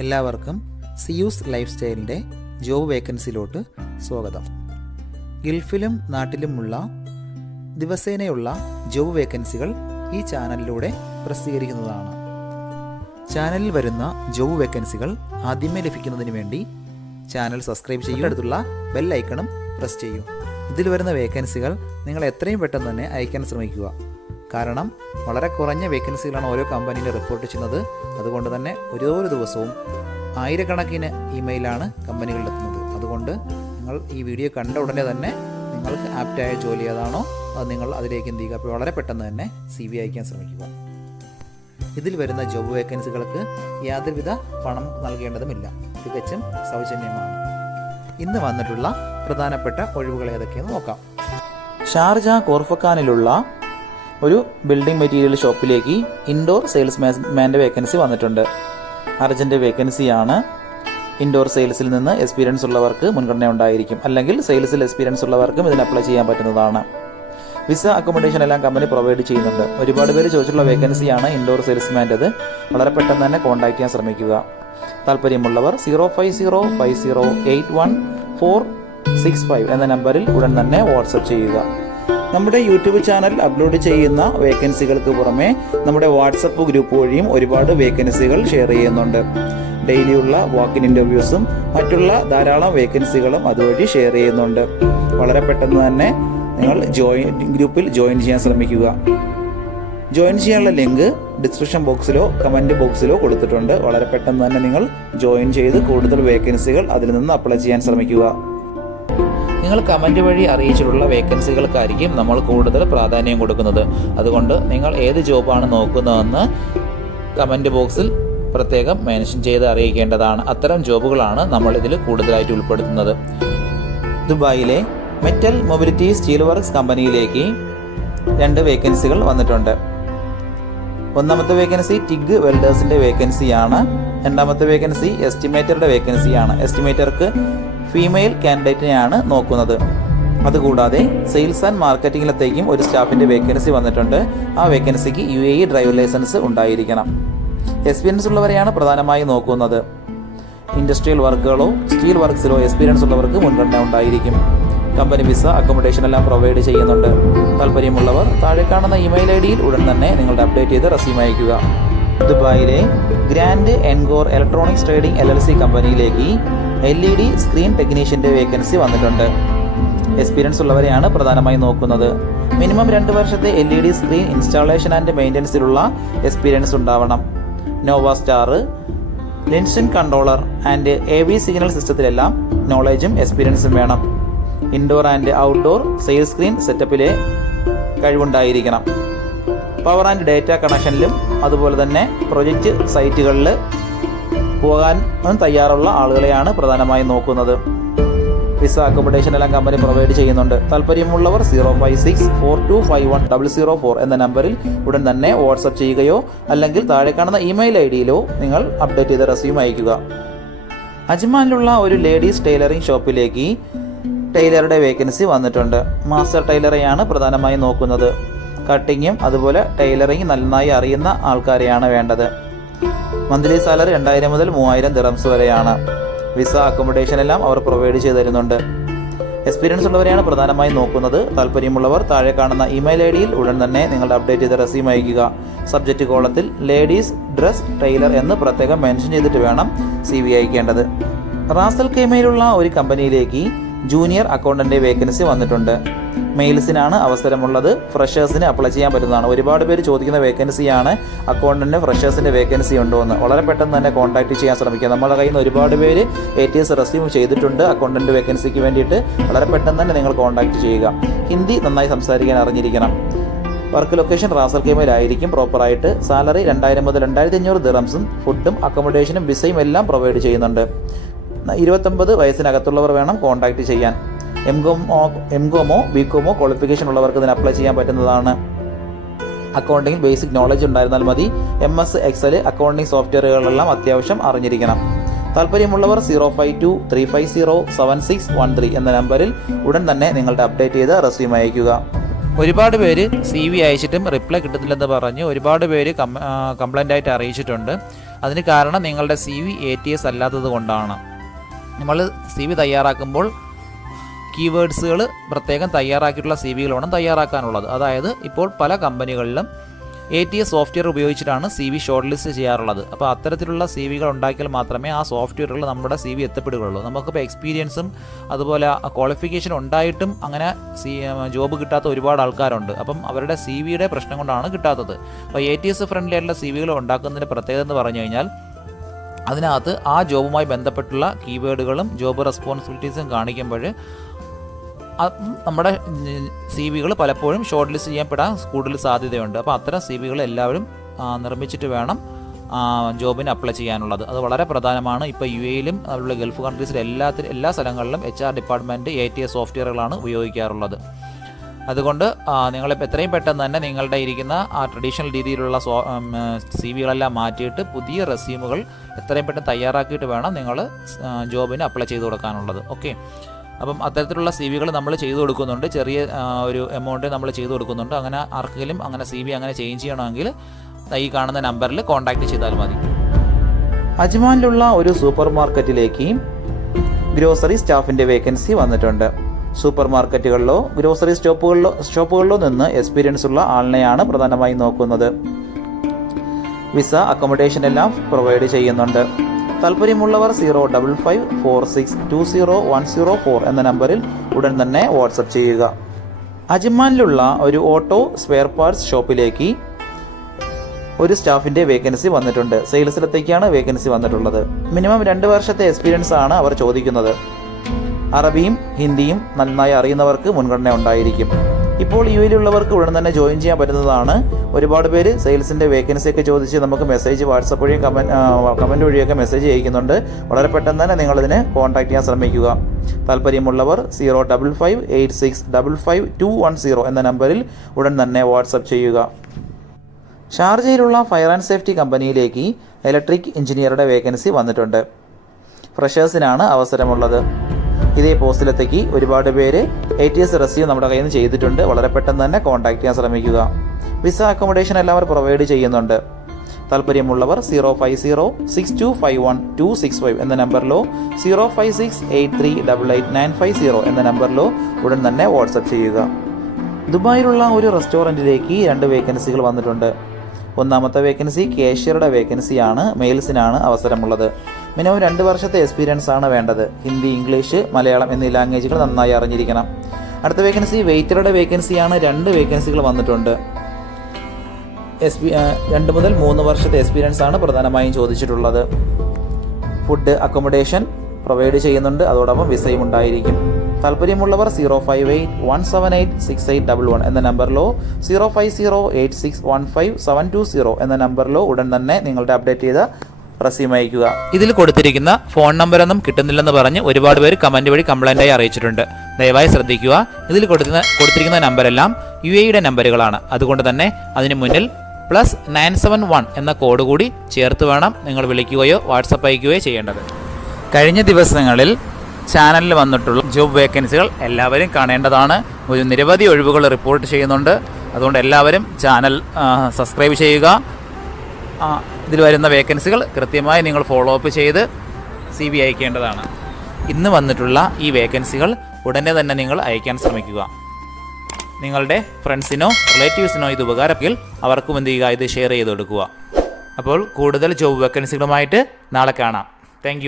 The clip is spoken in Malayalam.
എല്ലാവർക്കും സിയൂസ് ലൈഫ് സ്റ്റൈലിൻ്റെ ജോബ് വേക്കൻസിയിലോട്ട് സ്വാഗതം. ഗൾഫിലും നാട്ടിലുമുള്ള ദിവസേനയുള്ള ജോബ് വേക്കൻസികൾ ഈ ചാനലിലൂടെ പ്രസിദ്ധീകരിക്കുന്നതാണ്. ചാനലിൽ വരുന്ന ജോബ് വേക്കൻസികൾ ആദ്യമേ ലഭിക്കുന്നതിന് വേണ്ടി ചാനൽ സബ്സ്ക്രൈബ് ചെയ്യുക, അടുത്തുള്ള ബെൽ ഐക്കണും പ്രസ് ചെയ്യൂ. ഇതിൽ വരുന്ന വേക്കൻസികൾ നിങ്ങൾ എത്രയും പെട്ടെന്ന് തന്നെ അയക്കാൻ ശ്രമിക്കുക. കാരണം വളരെ കുറഞ്ഞ വേക്കൻസികളാണ് ഓരോ കമ്പനിയിൽ റിപ്പോർട്ട് ചെയ്യുന്നത്. അതുകൊണ്ട് തന്നെ ഓരോ ദിവസവും ആയിരക്കണക്കിന് ഇമെയിലാണ് കമ്പനികളിലെത്തുന്നത്. അതുകൊണ്ട് നിങ്ങൾ ഈ വീഡിയോ കണ്ട ഉടനെ തന്നെ നിങ്ങൾക്ക് ആപ്റ്റായ ജോലി ഏതാണോ അത് നിങ്ങൾ അതിലേക്ക് എന്ത് ചെയ്യുക, അപ്പോൾ വളരെ പെട്ടെന്ന് തന്നെ CV അയക്കാൻ ശ്രമിക്കുക. ഇതിൽ വരുന്ന ജോബ് വേക്കൻസികൾക്ക് യാതൊരുവിധ പണം നൽകേണ്ടതുമില്ല, തികച്ചും സൗജന്യമാണ്. ഇന്ന് വന്നിട്ടുള്ള പ്രധാനപ്പെട്ട ഒഴിവുകൾ ഏതൊക്കെയെന്ന് നോക്കാം. ഷാർജ കോർഫക്കാനിലുള്ള ഒരു ബിൽഡിംഗ് മെറ്റീരിയൽ ഷോപ്പിലേക്ക് ഇൻഡോർ സെയിൽസ്മാൻ്റെ വേക്കൻസി വന്നിട്ടുണ്ട്. അർജൻറ്റ് വേക്കൻസിയാണ്. ഇൻഡോർ സെയിൽസിൽ നിന്ന് എക്സ്പീരിയൻസ് ഉള്ളവർക്ക് മുൻഗണന ഉണ്ടായിരിക്കും, അല്ലെങ്കിൽ സെയിൽസിൽ എക്സ്പീരിയൻസ് ഉള്ളവർക്കും ഇതിന് അപ്ലൈ ചെയ്യാൻ പറ്റുന്നതാണ്. വിസ അക്കോമഡേഷൻ എല്ലാം കമ്പനി പ്രൊവൈഡ് ചെയ്യുന്നുണ്ട്. ഒരുപാട് പേര് ചോദിച്ചിട്ടുള്ള വേക്കൻസിയാണ് ഇൻഡോർ സെയിൽസ്മാൻ്റെത്. വളരെ പെട്ടെന്ന് തന്നെ കോൺടാക്ട് ചെയ്യാൻ ശ്രമിക്കുക. താല്പര്യമുള്ളവർ 0505081465 എന്ന നമ്പറിൽ ഉടൻ തന്നെ വാട്സപ്പ് ചെയ്യുക. നമ്മുടെ യൂട്യൂബ് ചാനൽ അപ്ലോഡ് ചെയ്യുന്ന വേക്കൻസികൾക്ക് പുറമെ നമ്മുടെ വാട്സപ്പ് ഗ്രൂപ്പ് വഴിയും ഒരുപാട് വേക്കൻസികൾ ഷെയർ ചെയ്യുന്നുണ്ട്. ഡെയിലിയുള്ള വാക്കിൻ ഇൻ്റർവ്യൂസും മറ്റുള്ള ധാരാളം വേക്കൻസികളും അതുവഴി ഷെയർ ചെയ്യുന്നുണ്ട്. വളരെ പെട്ടെന്ന് തന്നെ നിങ്ങൾ ഗ്രൂപ്പിൽ ജോയിൻ ചെയ്യാൻ ശ്രമിക്കുക. ജോയിൻ ചെയ്യാനുള്ള ലിങ്ക് ഡിസ്ക്രിപ്ഷൻ ബോക്സിലോ കമൻറ്റ് ബോക്സിലോ കൊടുത്തിട്ടുണ്ട്. വളരെ പെട്ടെന്ന് തന്നെ നിങ്ങൾ ജോയിൻ ചെയ്ത് കൂടുതൽ വേക്കൻസികൾ അതിൽ നിന്ന് അപ്ലൈ ചെയ്യാൻ ശ്രമിക്കുക. നിങ്ങൾ കമൻറ്റ് വഴി അറിയിച്ചിട്ടുള്ള വേക്കൻസികൾക്കായിരിക്കും നമ്മൾ കൂടുതൽ പ്രാധാന്യം കൊടുക്കുന്നത്. അതുകൊണ്ട് നിങ്ങൾ ഏത് ജോബാണ് നോക്കുന്നതെന്ന് കമൻറ്റ് ബോക്സിൽ പ്രത്യേകം മെൻഷൻ ചെയ്ത് അറിയിക്കേണ്ടതാണ്. അത്തരം ജോബുകളാണ് നമ്മൾ ഇതിൽ കൂടുതലായിട്ട് ഉൾപ്പെടുത്തുന്നത്. ദുബായിലെ മെറ്റൽ മൊബിലിറ്റി സ്റ്റീൽ വർക്ക്സ് കമ്പനിയിലേക്ക് 2 വേക്കൻസികൾ വന്നിട്ടുണ്ട്. ഒന്നാമത്തെ വേക്കൻസി ടിഗ് വെൽഡേഴ്സിൻ്റെ വേക്കൻസിയാണ്. രണ്ടാമത്തെ വേക്കൻസി എസ്റ്റിമേറ്ററുടെ വേക്കൻസിയാണ്. എസ്റ്റിമേറ്റർക്ക് ഫീമെയിൽ കാൻഡിഡേറ്റിനെയാണ് നോക്കുന്നത്. അതുകൂടാതെ സെയിൽസ് ആൻഡ് മാർക്കറ്റിംഗിലത്തേക്കും ഒരു സ്റ്റാഫിൻ്റെ വേക്കൻസി വന്നിട്ടുണ്ട്. ആ വേക്കൻസിക്ക് UAE ഡ്രൈവർ ലൈസൻസ് ഉണ്ടായിരിക്കണം. എക്സ്പീരിയൻസ് ഉള്ളവരെയാണ് പ്രധാനമായും നോക്കുന്നത്. ഇൻഡസ്ട്രിയൽ വർക്കുകളോ സ്റ്റീൽ വർക്ക്സിലോ എക്സ്പീരിയൻസ് ഉള്ളവർക്ക് മുൻഗണന ഉണ്ടായിരിക്കും. കമ്പനി വിസ അക്കോമഡേഷൻ എല്ലാം പ്രൊവൈഡ് ചെയ്യുന്നുണ്ട്. താല്പര്യമുള്ളവർ താഴെ കാണുന്ന ഇമെയിൽ ID-യിൽ ഉടൻ തന്നെ നിങ്ങളുടെ അപ്ഡേറ്റ് ചെയ്ത് റെസ്യൂം അയക്കുക. ദുബായിലെ ഗ്രാൻഡ് എൻഗോർ ഇലക്ട്രോണിക്സ് ട്രേഡിംഗ് LLC കമ്പനിയിലേക്ക് LED സ്ക്രീൻ ടെക്നീഷ്യൻ്റെ വേക്കൻസി വന്നിട്ടുണ്ട്. എക്സ്പീരിയൻസ് ഉള്ളവരെയാണ് പ്രധാനമായി നോക്കുന്നത്. മിനിമം 2 വർഷത്തെ LED സ്ക്രീൻ ഇൻസ്റ്റാളേഷൻ ആൻഡ് മെയിൻ്റനൻസിലുള്ള എക്സ്പീരിയൻസ് ഉണ്ടാവണം. Nova star, Linsn controller and AV signal സിസ്റ്റത്തിലെല്ലാം നോളേജും എക്സ്പീരിയൻസും വേണം. ഇൻഡോർ ആൻഡ് ഔട്ട്ഡോർ സെയിൽ സ്ക്രീൻ സെറ്റപ്പിലെ കഴിവുണ്ടായിരിക്കണം. പവർ ആൻഡ് ഡേറ്റ കണക്ഷനിലും അതുപോലെ തന്നെ പ്രൊജക്റ്റ് സൈറ്റുകളിൽ പോകാൻ തയ്യാറുള്ള ആളുകളെയാണ് പ്രധാനമായും നോക്കുന്നത്. വിസ അക്കോമഡേഷൻ എല്ലാം കമ്പനി പ്രൊവൈഡ് ചെയ്യുന്നുണ്ട്. താല്പര്യമുള്ളവർ 0564251004 എന്ന നമ്പറിൽ ഉടൻ തന്നെ വാട്സപ്പ് ചെയ്യുകയോ അല്ലെങ്കിൽ താഴെ കാണുന്ന ഇമെയിൽ ID-യിലോ നിങ്ങൾ അപ്ഡേറ്റ് ചെയ്ത റെസ്യൂം അയയ്ക്കുക. അജ്മാനിലുള്ള ഒരു ലേഡീസ് ടൈലറിംഗ് ഷോപ്പിലേക്ക് ടൈലറുടെ വേക്കൻസി വന്നിട്ടുണ്ട്. മാസ്റ്റർ ടൈലറെയാണ് പ്രധാനമായും നോക്കുന്നത്. കട്ടിങ്ങും അതുപോലെ ടൈലറിംഗ് നന്നായി അറിയുന്ന ആൾക്കാരെയാണ് വേണ്ടത്. മന്ത്ലി സാലറി 2000 മുതൽ 3000 ദിറംസ് വരെയാണ്. വിസ അക്കോമഡേഷൻ എല്ലാം അവർ പ്രൊവൈഡ് ചെയ്ത് തരുന്നുണ്ട്. എക്സ്പീരിയൻസ് ഉള്ളവരെയാണ് പ്രധാനമായും നോക്കുന്നത്. താല്പര്യമുള്ളവർ താഴെ കാണുന്ന ഇമെയിൽ ID-യിൽ ഉടൻ തന്നെ നിങ്ങളുടെ അപ്ഡേറ്റ് ചെയ്ത റെസ്യൂം അയക്കുക. സബ്ജക്റ്റ് കോളത്തിൽ ലേഡീസ് ഡ്രസ് ടൈലർ എന്ന് പ്രത്യേകം മെൻഷൻ ചെയ്തിട്ട് വേണം CV അയക്കേണ്ടത്. റാസൽ ഖൈമയിലുള്ള ഒരു കമ്പനിയിലേക്ക് ജൂനിയർ അക്കൗണ്ടൻ്റ് വേക്കൻസി വന്നിട്ടുണ്ട്. മെയിൽസിനാണ് അവസരമുള്ളത്. ഫ്രഷേഴ്സിന് അപ്ലൈ ചെയ്യാൻ പറ്റുന്നതാണ്. ഒരുപാട് പേര് ചോദിക്കുന്ന വേക്കൻസിയാണ് അക്കൗണ്ടൻറ്റ് ഫ്രഷേഴ്സിൻ്റെ വേക്കൻസി ഉണ്ടോ എന്ന്. വളരെ പെട്ടെന്ന് തന്നെ കോൺടാക്ട് ചെയ്യാൻ ശ്രമിക്കുക. നമ്മുടെ കയ്യിൽ നിന്ന് ഒരുപാട് പേര് ATS റെസ്യൂം ചെയ്തിട്ടുണ്ട് അക്കൗണ്ടൻറ്റ് വേക്കൻസിക്ക് വേണ്ടിയിട്ട്. വളരെ പെട്ടെന്ന് തന്നെ നിങ്ങൾ കോൺടാക്ട് ചെയ്യുക. ഹിന്ദി നന്നായി സംസാരിക്കാൻ അറിഞ്ഞിരിക്കണം. വർക്ക് ലൊക്കേഷൻ റാസൽ ഖൈമയിലായിരിക്കും പ്രോപ്പറായിട്ട്. സാലറി 2000 മുതൽ 2500 ദിറംസും ഫുഡും അക്കോമഡേഷനും വിസയും എല്ലാം പ്രൊവൈഡ് ചെയ്യുന്നുണ്ട്. 29 വയസ്സിനകത്തുള്ളവർ വേണം കോൺടാക്ട് ചെയ്യാൻ. എംകോമോ ബികോമോ ക്വാളിഫിക്കേഷൻ ഉള്ളവർക്ക് ഇതിന് അപ്ലൈ ചെയ്യാൻ പറ്റുന്നതാണ്. അക്കൗണ്ടിങ്ങിൽ ബേസിക് നോളജ് ഉണ്ടായിരുന്നാൽ മതി. MS Excel അക്കൗണ്ടിങ് സോഫ്റ്റ്വെയറുകളെല്ലാം അത്യാവശ്യം അറിഞ്ഞിരിക്കണം. താല്പര്യമുള്ളവർ 0523507613 എന്ന നമ്പറിൽ ഉടൻ തന്നെ നിങ്ങളുടെ അപ്ഡേറ്റ് ചെയ്ത് റെസ്യൂം അയയ്ക്കുക. ഒരുപാട് പേര് CV അയച്ചിട്ടും റിപ്ലൈ കിട്ടുന്നില്ലെന്ന് പറഞ്ഞ് ഒരുപാട് പേര് കംപ്ലൈൻ്റ് ആയിട്ട് അറിയിച്ചിട്ടുണ്ട്. അതിന് കാരണം നിങ്ങളുടെ CV ATS അല്ലാത്തത് കൊണ്ടാണ്. നമ്മൾ CV തയ്യാറാക്കുമ്പോൾ കീവേഡ്സുകൾ പ്രത്യേകം തയ്യാറാക്കിയിട്ടുള്ള CV വേണം തയ്യാറാക്കാനുള്ളത്. അതായത് ഇപ്പോൾ പല കമ്പനികളിലും ATS സോഫ്റ്റ്വെയർ ഉപയോഗിച്ചിട്ടാണ് CV ഷോർട്ട് ലിസ്റ്റ് ചെയ്യാറുള്ളത്. അപ്പോൾ അത്തരത്തിലുള്ള CVകൾ ഉണ്ടാക്കിയാൽ മാത്രമേ ആ സോഫ്റ്റ്വെയറുകൾ നമ്മുടെ CV എത്തപ്പെടുകയുള്ളൂ. നമുക്കിപ്പോൾ എക്സ്പീരിയൻസും അതുപോലെ ക്വാളിഫിക്കേഷൻ ഉണ്ടായിട്ടും അങ്ങനെ ജോബ് കിട്ടാത്ത ഒരുപാട് ആൾക്കാരുണ്ട്. അപ്പം അവരുടെ CVയുടെ പ്രശ്നം കൊണ്ടാണ് കിട്ടാത്തത്. അപ്പോൾ ATS ഫ്രണ്ട്ലി ആയിട്ടുള്ള CVകൾ ഉണ്ടാക്കുന്നതിൻ്റെ പ്രത്യേകത എന്ന് പറഞ്ഞു കഴിഞ്ഞാൽ അതിനകത്ത് ആ ജോബുമായി ബന്ധപ്പെട്ടുള്ള കീവേഡുകളും ജോബ് റെസ്പോൺസിബിലിറ്റീസും കാണിക്കുമ്പോൾ നമ്മുടെ CVകൾ പലപ്പോഴും ഷോർട്ട് ലിസ്റ്റ് ചെയ്യപ്പെടാൻ കൂടുതൽ സാധ്യതയുണ്ട്. അപ്പോൾ അത്തരം CVകൾ എല്ലാവരും നിർമ്മിച്ചിട്ട് വേണം ജോബിന് അപ്ലൈ ചെയ്യാനുള്ളത്. അത് വളരെ പ്രധാനമാണ്. ഇപ്പോൾ UAEയിലും അതുപോലെ ഗൾഫ് കൺട്രീസിലും എല്ലാ സ്ഥലങ്ങളിലും HR ഡിപ്പാർട്ട്മെൻറ്റ് ATS സോഫ്റ്റ്വെയറുകളാണ് ഉപയോഗിക്കാറുള്ളത്. അതുകൊണ്ട് നിങ്ങളിപ്പോൾ എത്രയും പെട്ടെന്ന് തന്നെ നിങ്ങളുടെ ഇരിക്കുന്ന ആ ട്രഡീഷണൽ രീതിയിലുള്ള CVകളെല്ലാം മാറ്റിയിട്ട് പുതിയ റെസ്യൂമുകൾ എത്രയും പെട്ടെന്ന് തയ്യാറാക്കിയിട്ട് വേണം നിങ്ങൾ ജോബിന് അപ്ലൈ ചെയ്ത് കൊടുക്കാനുള്ളത്. ഓക്കെ, അപ്പം അത്തരത്തിലുള്ള CVകൾ നമ്മൾ ചെയ്തു കൊടുക്കുന്നുണ്ട്. ചെറിയ ഒരു എമൗണ്ട് നമ്മൾ ചെയ്തു കൊടുക്കുന്നുണ്ട്. അങ്ങനെ ആർക്കെങ്കിലും അങ്ങനെ CV അങ്ങനെ ചേഞ്ച് ചെയ്യണമെങ്കിൽ ഈ കാണുന്ന നമ്പറിൽ കോൺടാക്റ്റ് ചെയ്താൽ മതി. അജ്മാനിലുള്ള ഒരു സൂപ്പർ മാർക്കറ്റിലേക്ക് ഗ്രോസറി സ്റ്റാഫിൻ്റെ വേക്കൻസി വന്നിട്ടുണ്ട്. സൂപ്പർ മാർക്കറ്റുകളിലോ ഗ്രോസറി ഷോപ്പുകളിലോ നിന്ന് എക്സ്പീരിയൻസ് ഉള്ള ആളിനെയാണ് പ്രധാനമായും നോക്കുന്നത്. വിസ അക്കോമഡേഷൻ എല്ലാം പ്രൊവൈഡ് ചെയ്യുന്നുണ്ട്. താല്പര്യമുള്ളവർ 05546201004 എന്ന നമ്പറിൽ ഉടൻ തന്നെ വാട്സപ്പ് ചെയ്യുക. അജ്മാനിലുള്ള ഒരു ഓട്ടോ സ്പെയർ പാർട്സ് ഷോപ്പിലേക്ക് ഒരു സ്റ്റാഫിൻ്റെ വേക്കൻസി വന്നിട്ടുണ്ട്. സെയിൽസിലത്തേക്കാണ് വേക്കൻസി വന്നിട്ടുള്ളത്. മിനിമം 2 വർഷത്തെ എക്സ്പീരിയൻസ് ആണ് അവർ ചോദിക്കുന്നത്. അറബിയും ഹിന്ദിയും നന്നായി അറിയുന്നവർക്ക് മുൻഗണന ഉണ്ടായിരിക്കും. ഇപ്പോൾ UAEയിലുള്ളവർക്ക് ഉടൻ തന്നെ ജോയിൻ ചെയ്യാൻ പറ്റുന്നതാണ്. ഒരുപാട് പേര് സെയിൽസിൻ്റെ വേക്കൻസിയൊക്കെ ചോദിച്ച് നമുക്ക് മെസ്സേജ് വാട്സപ്പ് വഴിയും കമൻറ്റ് വഴിയൊക്കെ മെസ്സേജ് അയക്കുന്നുണ്ട്. വളരെ പെട്ടെന്ന് തന്നെ നിങ്ങളിതിന് കോൺടാക്ട് ചെയ്യാൻ ശ്രമിക്കുക. താല്പര്യമുള്ളവർ 05586555210 എന്ന നമ്പറിൽ ഉടൻ തന്നെ വാട്സപ്പ് ചെയ്യുക. ഷാർജയിലുള്ള ഫയർ ആൻഡ് സേഫ്റ്റി കമ്പനിയിലേക്ക് ഇലക്ട്രിക് എഞ്ചിനീയറുടെ വേക്കൻസി വന്നിട്ടുണ്ട്. ഫ്രഷേഴ്സിനാണ് അവസരമുള്ളത്. ഇതേ പോസ്റ്റിലത്തേക്ക് ഒരുപാട് പേര് ATS റെസ്യൂം നമ്മുടെ കയ്യിൽ നിന്ന് ചെയ്തിട്ടുണ്ട്. വളരെ പെട്ടെന്ന് തന്നെ കോൺടാക്ട് ചെയ്യാൻ ശ്രമിക്കുക. വിസ അക്കോമഡേഷൻ എല്ലാവരും പ്രൊവൈഡ് ചെയ്യുന്നുണ്ട്. താല്പര്യമുള്ളവർ 05062512265 എന്ന നമ്പറിലോ 05683888950 എന്ന നമ്പറിലോ ഉടൻ തന്നെ വാട്സപ്പ് ചെയ്യുക. ദുബായിലുള്ള ഒരു റെസ്റ്റോറൻറ്റിലേക്ക് 2 വേക്കൻസികൾ വന്നിട്ടുണ്ട്. ഒന്നാമത്തെ വേക്കൻസി കാഷ്യറുടെ വേക്കൻസിയാണ്. മെയിൽസിനാണ് അവസരമുള്ളത്. മിനിമം 2 വർഷത്തെ എക്സ്പീരിയൻസ് ആണ് വേണ്ടത്. ഹിന്ദി, ഇംഗ്ലീഷ്, മലയാളം എന്നീ ലാംഗ്വേജുകൾ നന്നായി അറിഞ്ഞിരിക്കണം. അടുത്ത വേക്കൻസി വെയിറ്ററുടെ വേക്കൻസിയാണ്. 2 വേക്കൻസികൾ വന്നിട്ടുണ്ട്. 2 മുതൽ 3 വർഷത്തെ എക്സ്പീരിയൻസ് ആണ് പ്രധാനമായും ചോദിച്ചിട്ടുള്ളത്. ഫുഡ് അക്കോമഡേഷൻ പ്രൊവൈഡ് ചെയ്യുന്നുണ്ട്. അതോടൊപ്പം വിസയും ഉണ്ടായിരിക്കും. താല്പര്യമുള്ളവർ 05817868811 എന്ന നമ്പറിലോ 05086151720 എന്ന നമ്പറിലോ ഉടൻ തന്നെ നിങ്ങളുടെ അപ്ഡേറ്റ് ചെയ്ത റെസ്യൂം അയക്കുക. ഇതിൽ കൊടുത്തിരിക്കുന്ന ഫോൺ നമ്പറൊന്നും കിട്ടുന്നില്ലെന്ന് പറഞ്ഞ് ഒരുപാട് പേര് കമൻറ്റ് വഴി കംപ്ലൈൻ്റായി അറിയിച്ചിട്ടുണ്ട്. ദയവായി ശ്രദ്ധിക്കുക. ഇതിൽ കൊടുത്തിരിക്കുന്ന നമ്പരെല്ലാം UAEയുടെ നമ്പറുകളാണ്. അതുകൊണ്ട് തന്നെ അതിന് മുന്നിൽ +971 എന്ന കോഡ് കൂടി ചേർത്ത് വേണം നിങ്ങൾ വിളിക്കുകയോ വാട്സപ്പ് അയക്കുകയോ ചെയ്യേണ്ടത്. കഴിഞ്ഞ ദിവസങ്ങളിൽ ചാനലിൽ വന്നിട്ടുള്ള ജോബ് വേക്കൻസികൾ എല്ലാവരും കാണേണ്ടതാണ്. ഒരു നിരവധി ഒഴിവുകൾ റിപ്പോർട്ട് ചെയ്യുന്നുണ്ട്. അതുകൊണ്ട് എല്ലാവരും ചാനൽ സബ്സ്ക്രൈബ് ചെയ്യുക. ഇതിൽ വരുന്ന വേക്കൻസികൾ കൃത്യമായി നിങ്ങൾ ഫോളോ അപ്പ് ചെയ്ത് CV അയക്കേണ്ടതാണ്. ഇന്ന് വന്നിട്ടുള്ള ഈ വേക്കൻസികൾ ഉടനെ തന്നെ നിങ്ങൾ അയക്കാൻ ശ്രമിക്കുക. നിങ്ങളുടെ ഫ്രണ്ട്സിനോ റിലേറ്റീവ്സിനോ ഇത് ഉപകാരമെങ്കിൽ അവർക്കും എന്ത് ചെയ്യുക, ഇത് ഷെയർ ചെയ്ത് കൊടുക്കുക. അപ്പോൾ കൂടുതൽ ജോബ് വേക്കൻസികളുമായിട്ട് നാളെ കാണാം. താങ്ക്